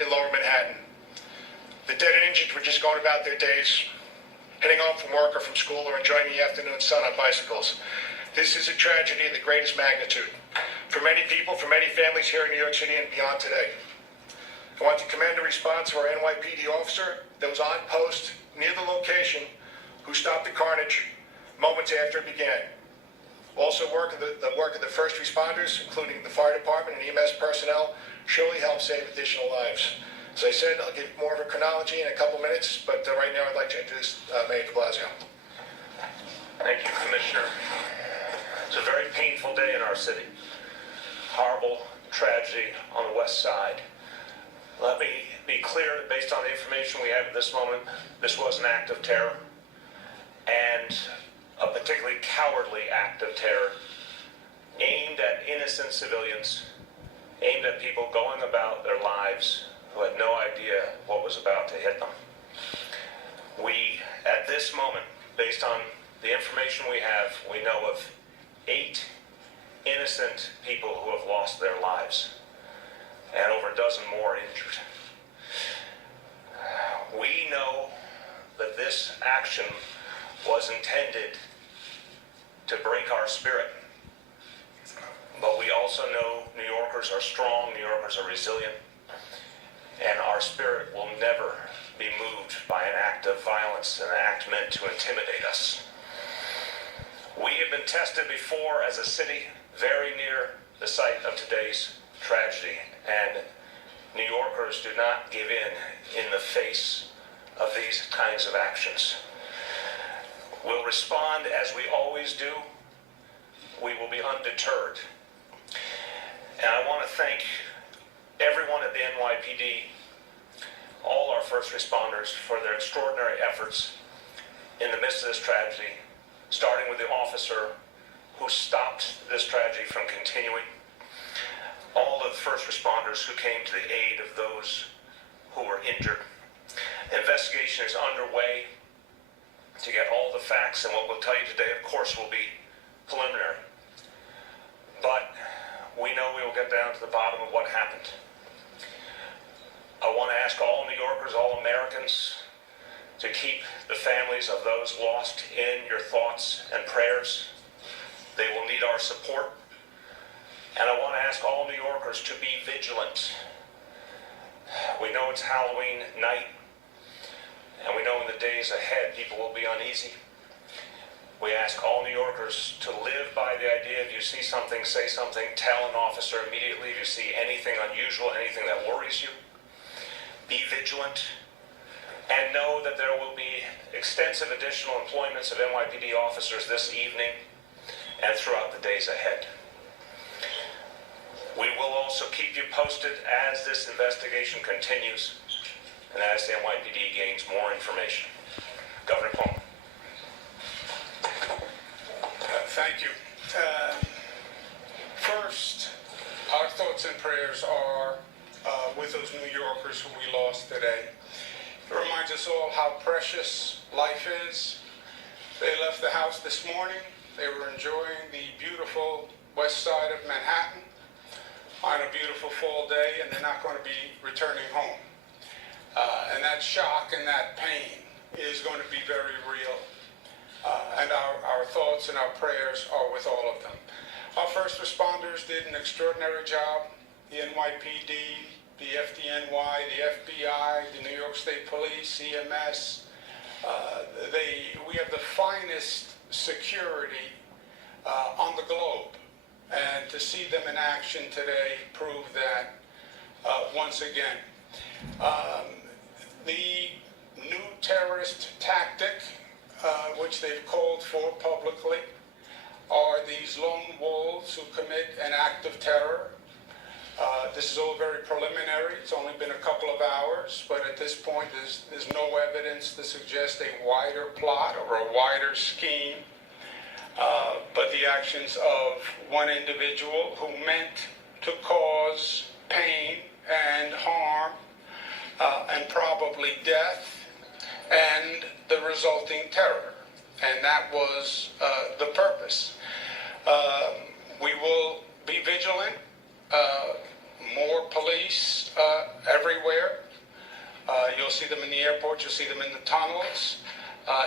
in Lower Manhattan. The dead and injured were just going about their days, heading home from work or from school or enjoying the afternoon sun on bicycles. This is a tragedy of the greatest magnitude for many people, for many families here in New York City and beyond today. I want to commend the response of our NYPD officer that was on post near the location who stopped the carnage moments after it began. Also, the work of the first responders, including the fire department and EMS personnel, surely helped save additional lives. As I said, I'll give more of a chronology in a couple minutes, but right now I'd like to introduce Mayor de Blasio. Thank you, Commissioner. It's a very painful day in our city. Horrible tragedy on the West Side. Let me be clear that based on the information we have at this moment, this was an act of terror, and a particularly cowardly act of terror aimed at innocent civilians, aimed at people going about their lives who had no idea what was about to hit them. We, at this moment, based on the information we have, we know of 8 innocent people who have lost their lives and over a dozen more injured. We know that this action was intended to break our spirit, but we also know New Yorkers are strong, New Yorkers are resilient, and our spirit will never be moved by an act of violence, an act meant to intimidate us. We have been tested before as a city very near the site of today's tragedy, and New Yorkers do not give in the face of these kinds of actions. We'll respond as we always do. We will be undeterred. And I want to thank everyone at the NYPD, all our first responders, for their extraordinary efforts in the midst of this tragedy, starting with the officer who stopped this tragedy from continuing, all of the first responders who came to the aid of those who were injured. The investigation is underway to get all the facts, and what we'll tell you today, of course, will be preliminary. But we know we will get down to the bottom of what happened. I want to ask all New Yorkers, all Americans, to keep the families of those lost in your thoughts and prayers. They will need our support. And I want to ask all New Yorkers to be vigilant. We know it's Halloween night, and we know in the days ahead people will be uneasy. We ask all New Yorkers to live by the idea: if you see something, say something, tell an officer immediately. If you see anything unusual, anything that worries you, be vigilant, and know that there will be extensive additional employments of NYPD officers this evening and throughout the days ahead. We will also keep you posted as this investigation continues and as the NYPD gains more information. Governor Cuomo. Thank you. First, our thoughts and prayers are with those New Yorkers who we lost today. It reminds us all how precious life is. They left the house this morning. They were enjoying the beautiful west side of Manhattan on a beautiful fall day, and they're not going to be returning home. And that shock and that pain is going to be very real. And our thoughts and our prayers are with all of them. Our first responders did an extraordinary job. The NYPD, the FDNY, the FBI, the New York State Police, EMS. We have the finest security on the globe. And to see them in action today proved that once again. The new terrorist tactic, which they've called for publicly, are these lone wolves who commit an act of terror. This is all very preliminary. It's only been a couple of hours, but at this point there's no evidence to suggest a wider plot or a wider scheme. But the actions of one individual who meant to cause pain and harm and probably death and the resulting terror. And that was the purpose. We will be vigilant. more police everywhere. You'll see them in the airport, you'll see them in the tunnels.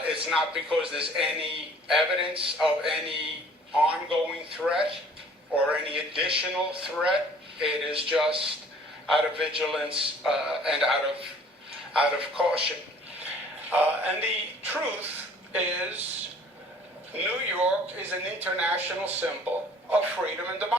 It's not because there's any evidence of any ongoing threat or any additional threat. It is just out of vigilance and out of caution. And the truth is, New York is an international symbol of freedom and democracy.